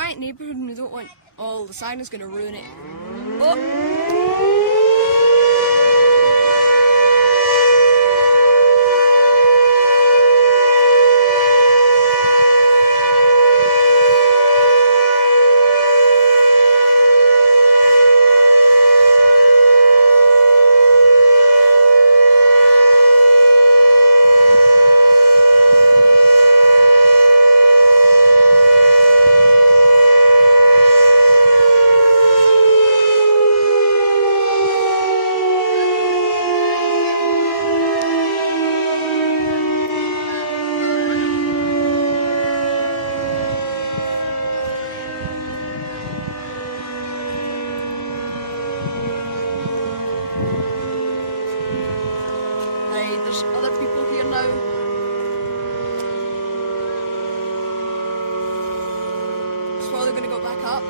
quiet neighbourhood and we don't want... Oh, the siren's going to ruin it. Oh! There's other people here now. So they're going to go back up.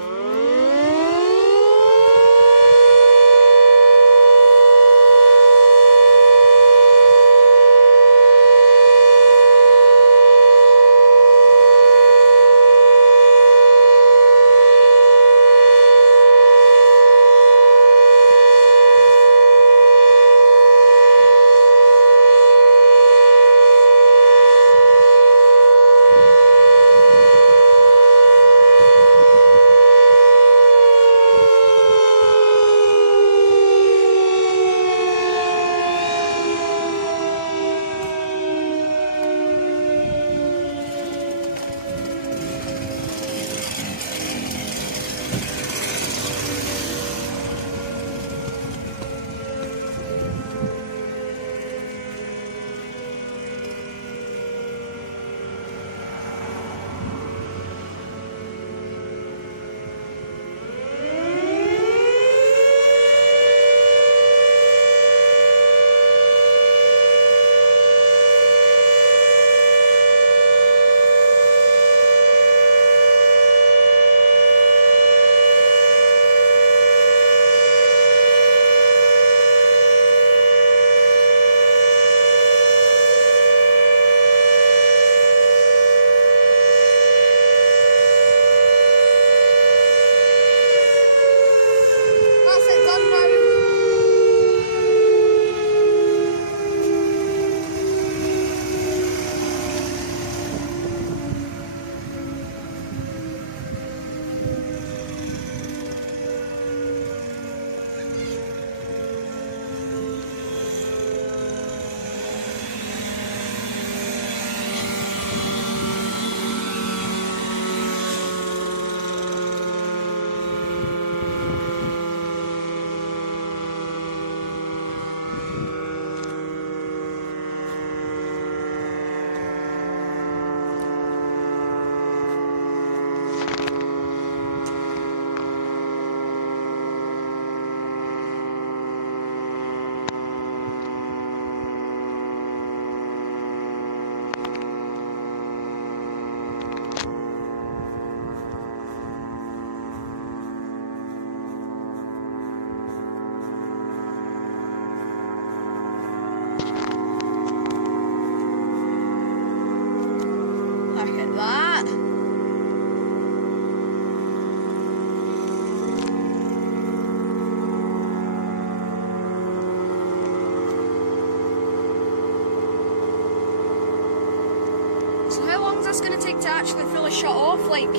So how long is this going to take to actually fully shut off? Like 6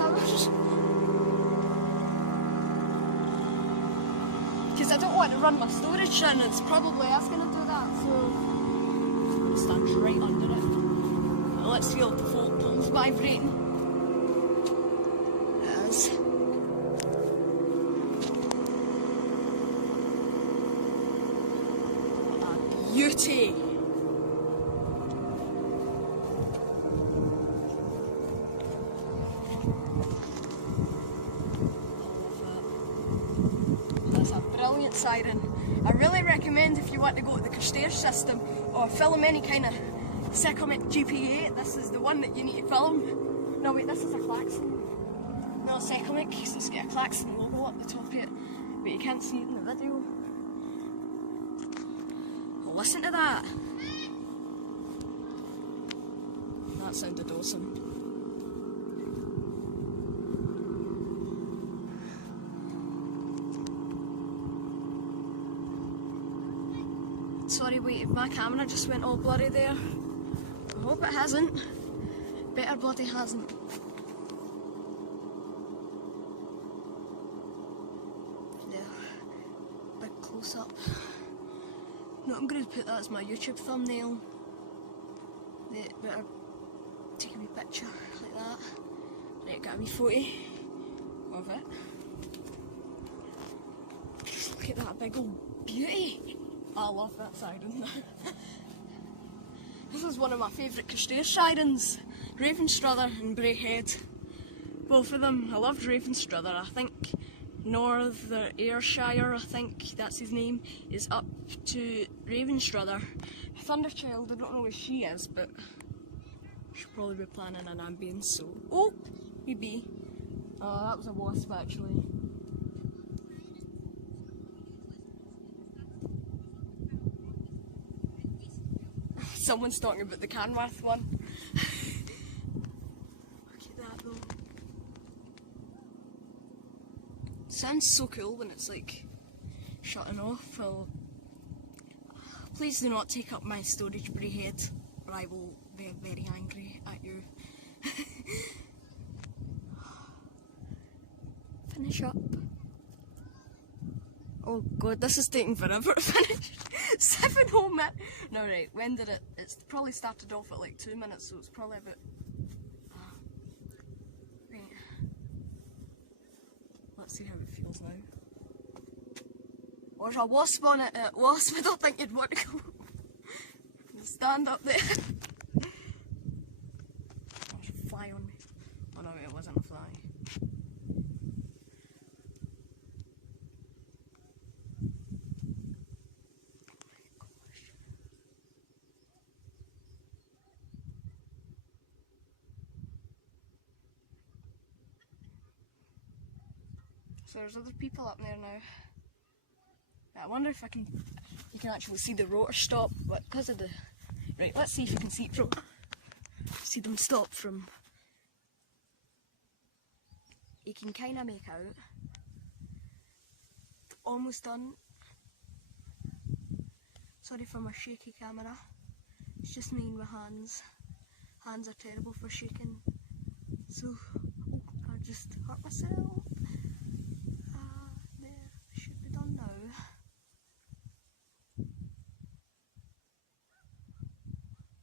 hours? Because I don't want to run my storage and it's probably us going to do that, so it stands right under it. Now let's feel the fault poles vibrating. Yes. What a beauty! Siren. I really recommend if you want to go to the Carstairs system or film any kind of settlement GP8, this is the one that you need to film. No wait, this is a klaxon. No, settlement, because it's got a klaxon logo up the top of it, but you can't see it in the video. Well, listen to that. That sounded awesome. Sorry, wait, if my camera just went all blurry there. I hope it hasn't. Better bloody hasn't. There. Big close up. No, I'm going to put that as my YouTube thumbnail. Better take a wee picture like that. Right, got a wee photo of it. Just look at that big old beauty. I love that siren. This is one of my favourite Carstairs sirens. Ravenstruther and Braehead. Both of them. I loved Ravenstruther. I think Northern Ayrshire, I think that's his name, is up to Ravenstruther. Thunderchild, I don't know where she is, but she'll probably be planning an ambience, so... Oh! Maybe. Oh, that was a wasp actually. Someone's talking about the Canworth one. Look at that though. Sounds so cool when it's like shutting off. Well, please do not take up my storage, Braehead, or I will be very angry at you. Finish up. Oh god, this is taking forever to finish. 7 whole minutes. No, right, when did it? It's probably started off at like 2 minutes, so it's probably about. Right. Let's see how it feels now. There's a wasp on it. Wasp, I don't think you'd want to go. Stand up there. There's a fly on me. Oh no, it wasn't a fly. So there's other people up there now. I wonder if you can actually see the rotor stop, but because of the... Right, let's see if you can see it from... See them stop from... You can kind of make out. Almost done. Sorry for my shaky camera. It's just me and my hands. Hands are terrible for shaking. So, oh, I just hurt myself. There, should be done now.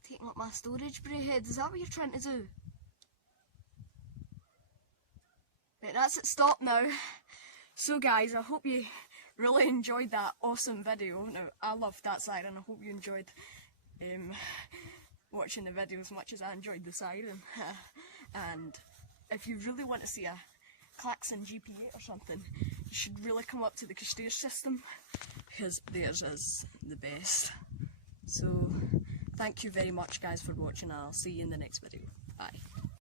Taking up my storage, Braehead, is that what you're trying to do? Right, that's it, stop now. So guys, I hope you really enjoyed that awesome video. Now, I loved that siren, I hope you enjoyed watching the video as much as I enjoyed the siren. And if you really want to see a klaxon GP8 or something, you should really come up to the Carstairs system, because theirs is the best. So, thank you very much guys for watching, and I'll see you in the next video. Bye.